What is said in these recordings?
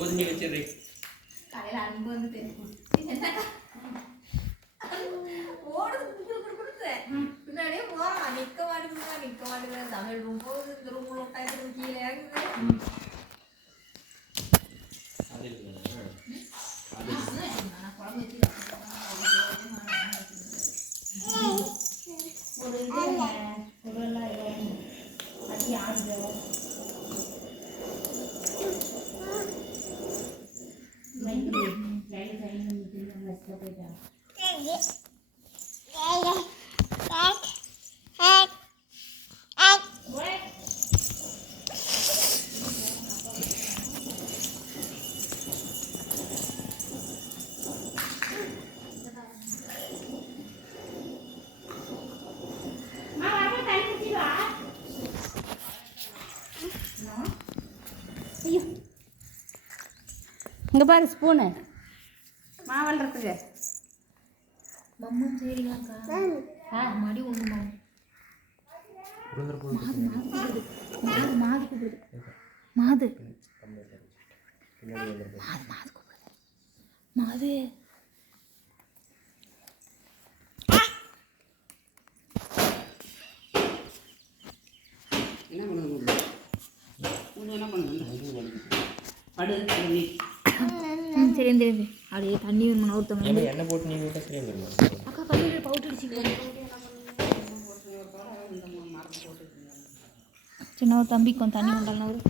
பொதிஞ்சு வச்சிடுறீ காலையில் அன்பு வந்து தெரியும் ஓடுது பின்னாடியே போகிறான் நிற்க மாட்டேங்குது தமிழ் ரூம் போகுது இந்த ரூமில் விட்டாச்சு கீழே இறங்குது குழம்பு வச்சு ஒரு இது பொருளெல்லாம் அடி ஆடுது இங்கே பாரு ஸ்பூனு மாவல்றதுக்கு மம்மம் சரிங்கக்கா மடி ஒன்று மாது கூப்பிடுது மாது மாது என்ன பண்ணுது என்ன பண்ணுது படு சரி தெரியுது அப்படியே தண்ணி வேணுமா ஒருத்தவங்க எண்ணெய் போட்டு நீங்கள் விட்டால் சரியா தருமா அக்கா பள்ளியில் பவுடர் அடிச்சு சின்ன ஒரு தம்பிக்கு கொஞ்சம் தண்ணி கொண்டாலும் ஒரு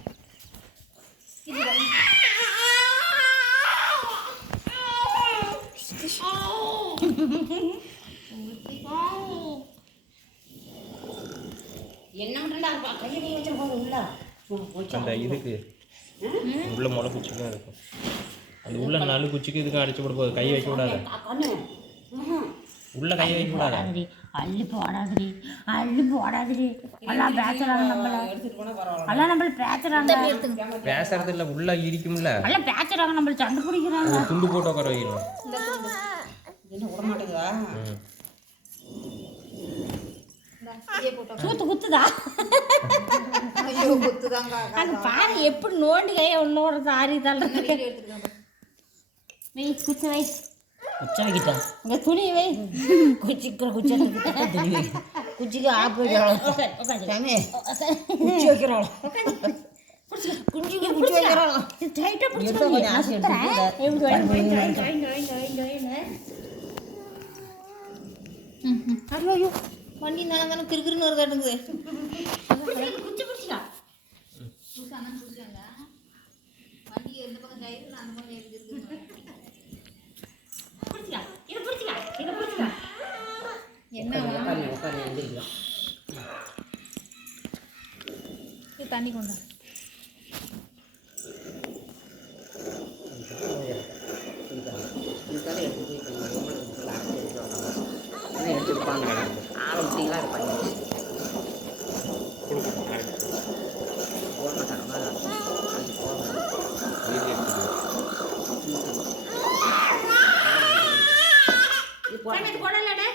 அந்த இதுக்கு உள்ள முளை குச்சிக்கும் இருக்கும் அந்த உள்ள 4 குச்சிக்கு இதுக்கு அடிச்சு விட போகுது கை வைக்க விடாது உள்ள கை வைக்க விடாது அள்ளி போடாதடி எல்லாம் பேசுறாங்க நம்மள பேசுறது இல்லை உள்ள இடிக்கும்ல எல்லாம் பேசுறாங்க நம்மள சண்டை பிடிக்கிறாங்க துண்டு போட்டு உட்கார வைக்கணும் என்ன விட மாட்டேங்குதா சூத்து குத்துதா ஐயோ குத்துதாங்க அது பாரு எப்படி நோண்டி கையை உள்ளோட சாரி தள்ளுறது வை குச்சி வை குச்சை வைக்கிட்டா இங்கே துணி வை குச்சிக்கிற குச்சி துணி வை குச்சிக்கு ஆப்பு சாமி குச்சி வைக்கிறாள் குஞ்சுக்கு குச்சி வைக்கிறாள் டைட்டாக பிடிச்சி ஐயோ வண்டி நாங்கள் கிறுக்குன்னு வருதாட்டுங்குது குச்சி பிடிச்சிடா வண்டி எந்த பக்கம் கயிறு அந்த பக்கம் இருக்குது என்ன தண்ணி கொண்டா எடுத்துருப்பாங்க ஆரம்பிச்சிங்களா இருப்பாங்க போக மாட்டாங்க போடலடா